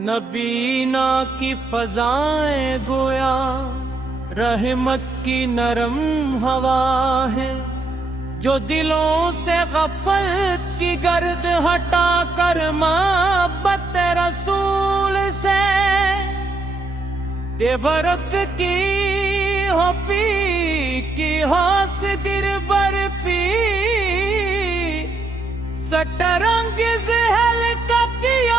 नबीना की फजाएं गोया रहमत की नरम हवा है, जो दिलों से गफलत की गर्द हटा कर मोहब्बत रसूल से बेबरक की हो पी की होस दिर बर पी सटरंग जहल का किया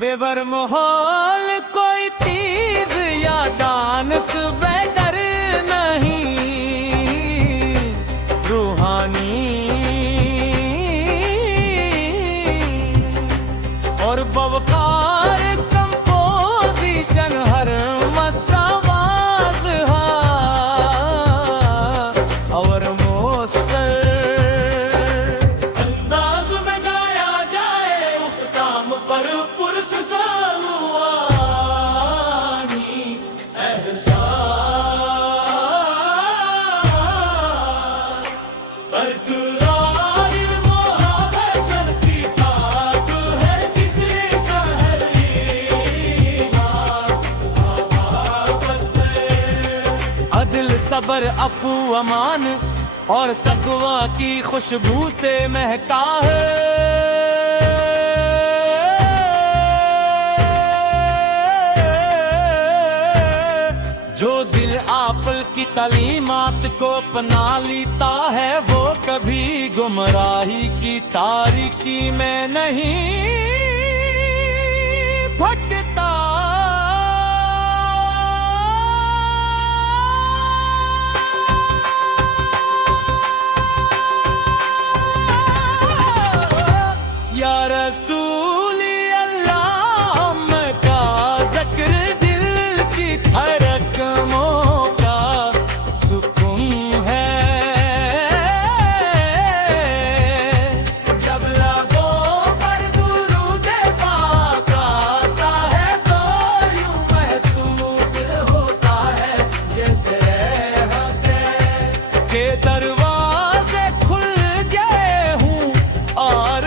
बेबर माहौल कोई चीज या दानस बेडर नहीं, रूहानी और बवकार कंपोजिशन हर मसावाज और मोसर अंदाज में गाया जाए उक्ताम पर सबर अफू अमान और तकवा की खुशबू से महका है, जो दिल आपल की तालीमात को अपना लेता है वो कभी गुमराही की तारीकी में नहीं भटकता। या रसूल अल्लाह का ज़िक्र दिल की धड़कनों का सुकून है, जब लबों पर दुरूद पाक आता है तो यूं महसूस होता है जैसे के दरवाजे खुल गए हूँ और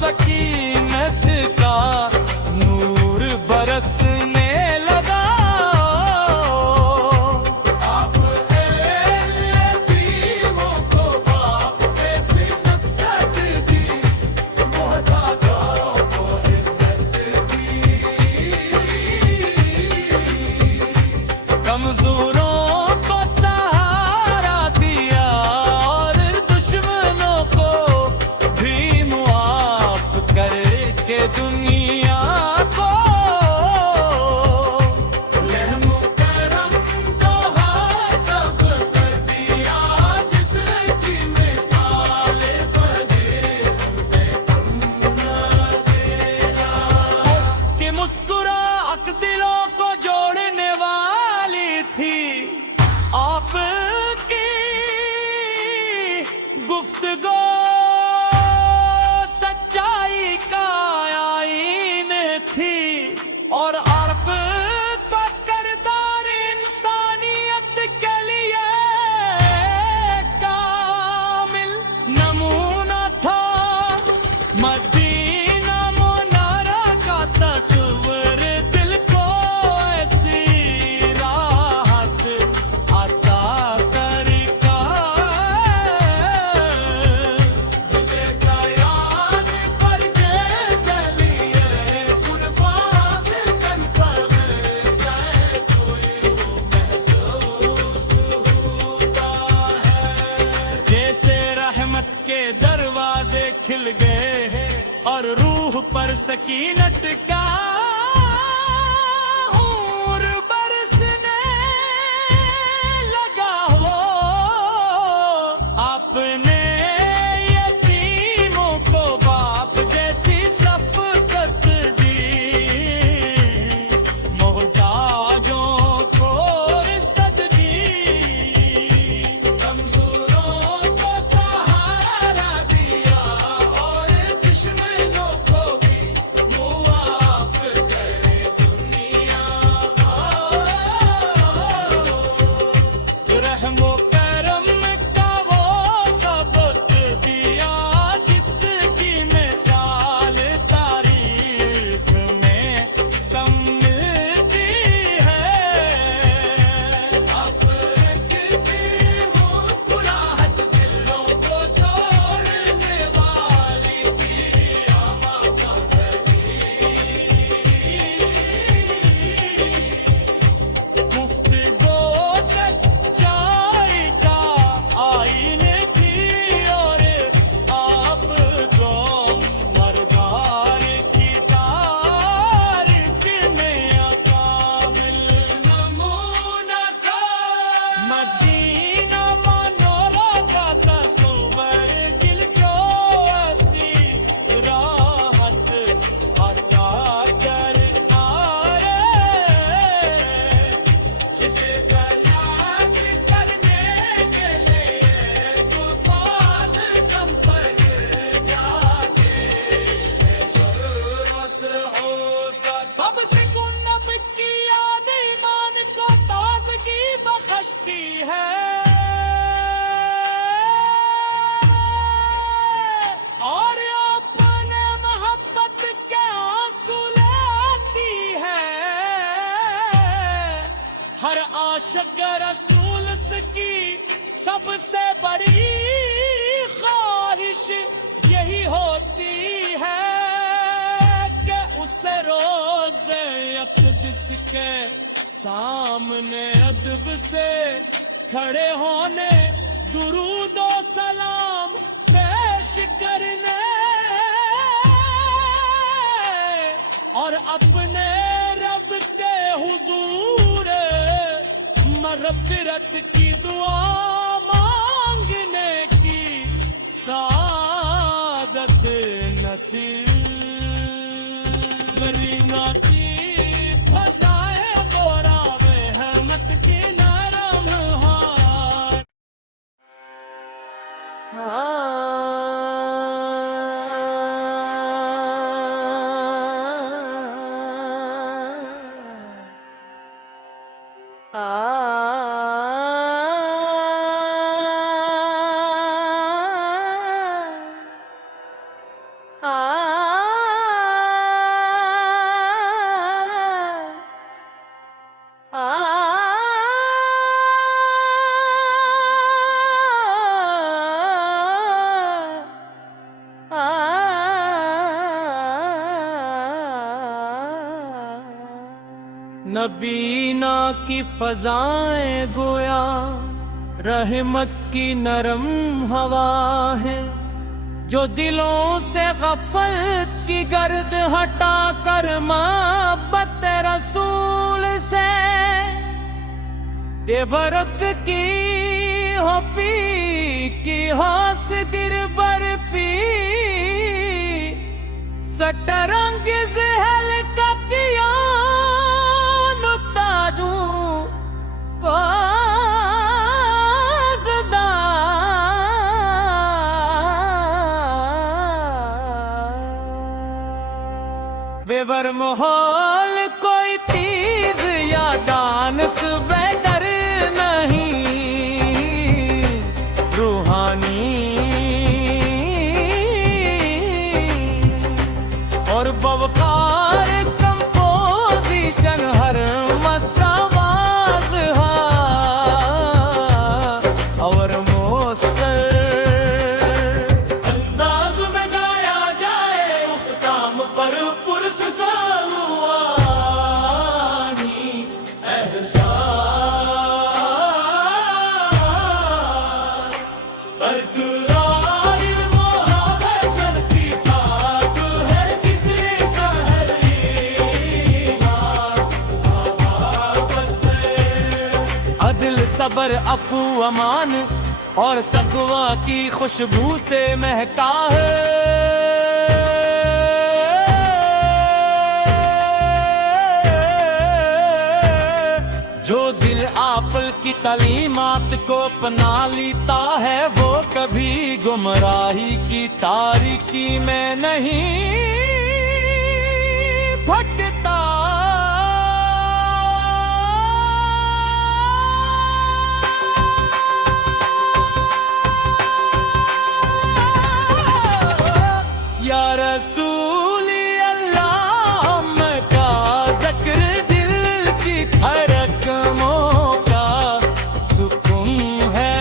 सकीनत का नूर बरसने लगा। आप यतीमों को बाप ऐसी सब्ज़त दी, मोहताजों को इज्जत दी, कमजोरों को सहारा दिया और दुश्मनों को भी करके दुनिया को रहम करम तो सब कर दिया, जिसकी मिसाल बदे कि मुस्कुरा दिलों को जोड़ने वाली थी आपकी गुफ्तगू, और अर्फ तो किरदार इंसानियत के लिए कामिल नमूना था। मदीना मुनारा का तस्वीर दिल को ऐसी राहत अता करता, जिसे कयान पर के लिए जैसे खिल गए और रूह पर सकीनत का हूर बरसने लगा हो। आपने यतीमों को बाप जैसी शफ़क़त दी, मोहताजों को इज़्ज़त दी, कमज़ोरों को सहारा दिया और दुश्मनों को भी मुआफ़ करे दुनिया। रहमो करम का वो सबक दिया जिसकी मिसाल तारीख में कम मिलती है। अब की मुस्कुराहट दिलों को जोड़ने वाली थी आमा गुफ्तगू सच्चाई का आईने थी और आप जो मरदार की तारीख में अकामिल नमूना था। मदीना मनोरा का तस्वर दिल को ऐसी राहत अता कर आए जिसे बयान करने के लिए गुफ़ाज़ कम पड़ जाते। सुरस होता सबसे गुनब की याद ईमान को ताज़गी बख्शती है और अपने मोहब्बत के आंसू लाती है। हर आशिक़ रसूल की सबसे बड़ी ख्वाहिश यही होती है कि उसे रोज़े अक़दस के सामने अदब से खड़े होने, दुरूद और सलाम पेश करने और अपने रब के हुजूर मग़फ़िरत की दुआ मांगने की सादत नसीब। मदीना की फ़ज़ाए गोरावे रहमत की नरम हार। नबीना की फ़ज़ाएं गोया रहमत की नरम हवा है, जो दिलों से गफलत की गर्द हटा कर मोहब्बत रसूल से बेबरक की हो पी की होश दिल बर पी सटरंग जहल का किया नुतारू बेबर माहौल कोई चीज या दानस बेडर नहीं, रूहानी और बवकार कंपोजिशन हर मसावाज और मोसर अंदाज में गाया जाए उख्ताम पर पुरस्कार हुआ। सबर अफू अमान और तकवा की खुशबू से महका है। जो दिल आपल की तालीमात को अपना लेता है वो कभी गुमराही की तारीकी में नहीं भटकता। या रसूल अल्लाह का ज़िक्र दिल की धड़कनों का सुकून है।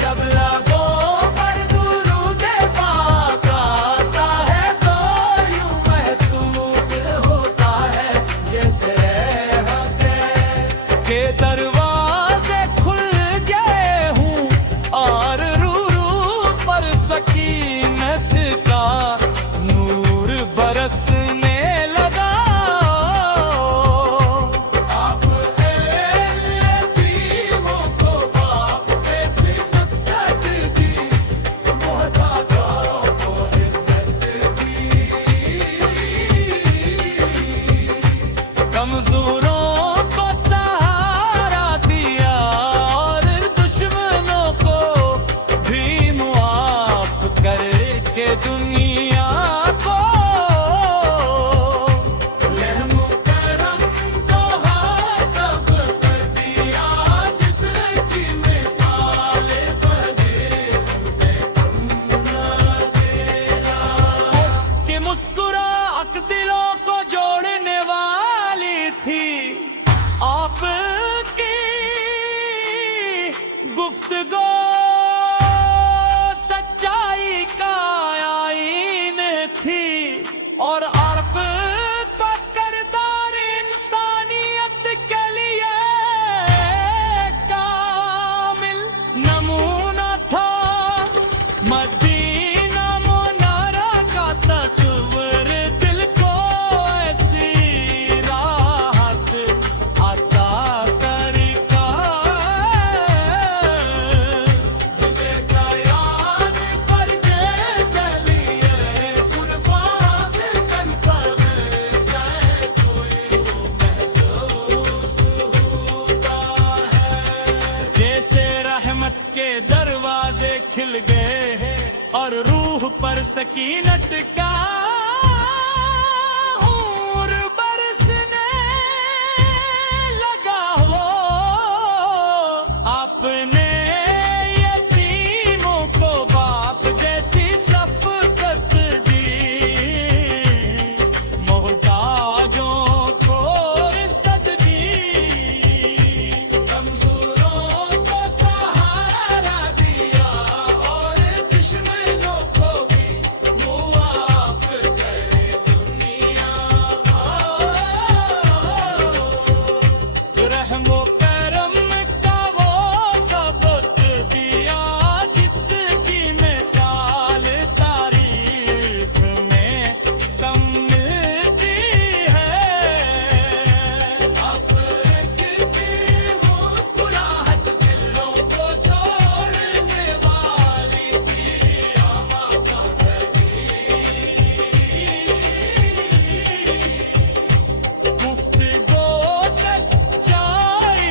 जब लबों पर दुरूद पाक आता है तो यूं महसूस होता है जैसे रहमत के दरवाजे खुल गए हूँ और सकीनत का नूर बरसने लगा। आप यतीमों को बाप ऐसी सत्ता दी, मोहताजों को इज्जत दी, कमजोरों को सहारा दिया और दुश्मनों को भी करके दुनिया को रहम करम तो सब कर दिया जिसकी मिसाल बदे कि मुस्कुराहट दिलों को जोड़ने वाली थी आपकी गुफ्तगू। और अर्फ तक करदार इंसानियत के लिए कामिल नमूना था। मदीना मुनारा का तस्वीर दिल को ऐसी राहत अता करता जिसे कयान पर के लिए के दरवाजे खिल गए और रूह पर सकीनत का हूर बरसने लगा हो। आपने यतीमों को बाप जैसी शफ़क़त दी, मोहताजों को इज़्ज़त दी, कमज़ोरों को सहारा दिया और दुश्मनों को भी मुआफ़ करे दुनिया। रहमो करम का वो सबक दिया जिसकी मिसाल तारीख में कम मिलती है। अब की मुस्कुराहट दिलों को जोड़ने वाली थी आमा गुफ्तगू सच्चाई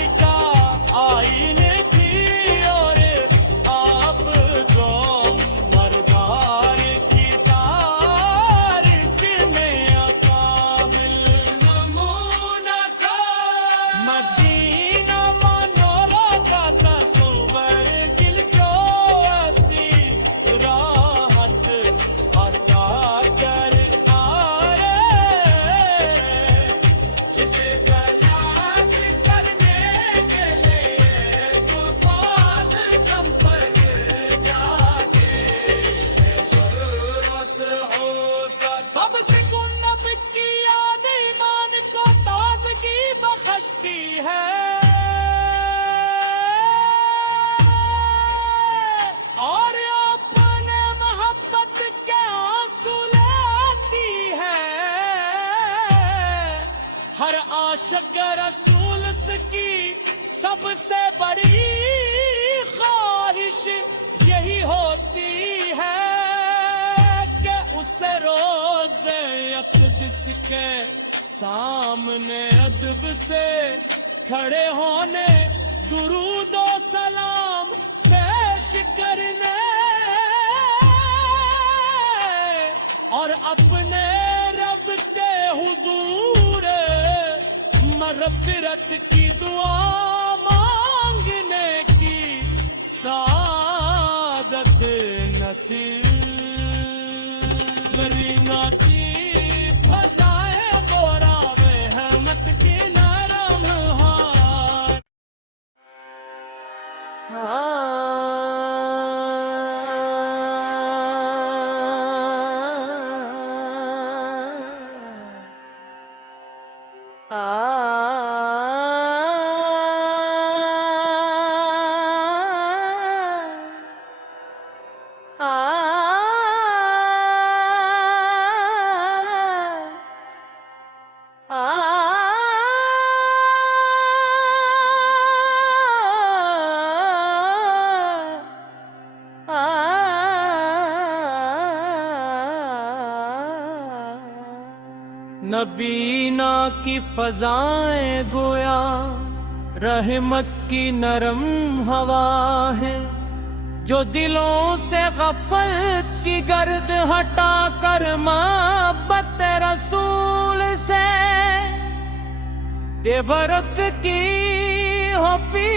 सामने अदब से खड़े होने, दुरूदो सलाम पेश करने और अपने रब के हुजूर मग़फ़िरत की दुआ मांगने की सादत नसीब। मदीना की फज़ाए बोरावे रहमत की नरम हार। नबीना की फजाएं गोया रहमत की नरम हवा है, जो दिलों से गफलत की गर्द हटा कर मोहब्बत रसूल से बेबरत की हो पी